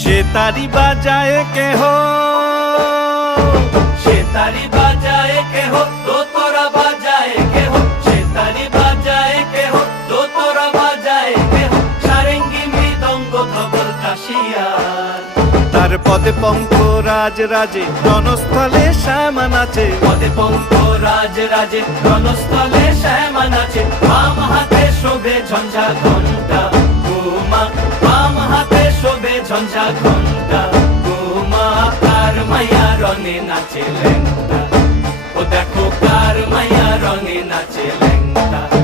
সে তারি বাজায় কেহ। সে তারি বাজায় কেহ দোতরা বাজায় কেহ। সে তারি বাজায় কেহ দোতরা বাজায় কেহ। সারেঙ্গি মৃদঙ্গ ধবল কাশিয়ার। তার পদে পঙ্ক রাজ রাজে রণস্থলে শ্যামা নাচে। পদে পঙ্ক রাজ রাজে রণস্থলে শ্যামা নাচে। বাম হাতে শোভে ঝঞ্ঝা ঘণ্টা ঝঞ্ঝা ঘণ্টা ঘুমা কার মায়া রঙে নাচে লেংটা ও দেখো কার মায়া রঙে নাচে লেঙ্গা